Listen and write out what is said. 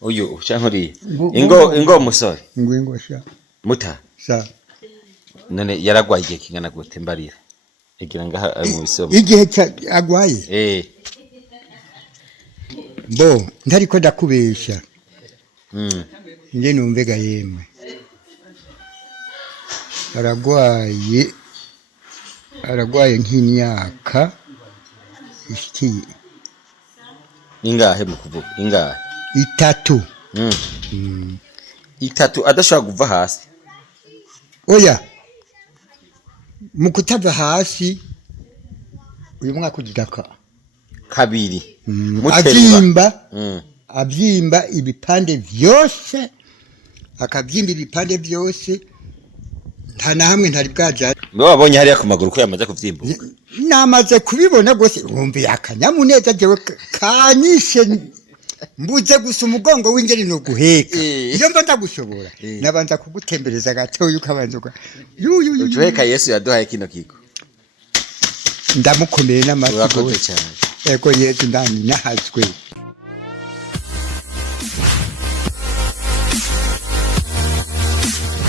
uyu ucankuri ingo musore ingo sha muta sa none yaragwaye igihe kingana gute mbarira igira ngaha mu bisomo igihe agwaye bo ntariko ndakubesha nje numvega yemwe aragwaye nk'imyaka ishikiye ingahe mu kuvuga ingahe 3 3 adashobora kuva hasi oya mu kutava hasi uyu mwaka ugidaka kabiri abyimba ibipande byose akabyimba ibipande byose nta na hamwe ntari bwaje mbe wabonye hariya ku maguru ko yamaze kuvyimbuka namaze kubibona gose wumve akanyamuneza jewe kanyishe mbuze gusa umugongo w'ingeri no guheka iyo mba ndagushobora nabanza kugutembereza gato yukabanza ujuheka Yesu yaduhaye kino kigo ndamukomeye n'amasigo urakoze cyane ego Yesu ndani nahazwe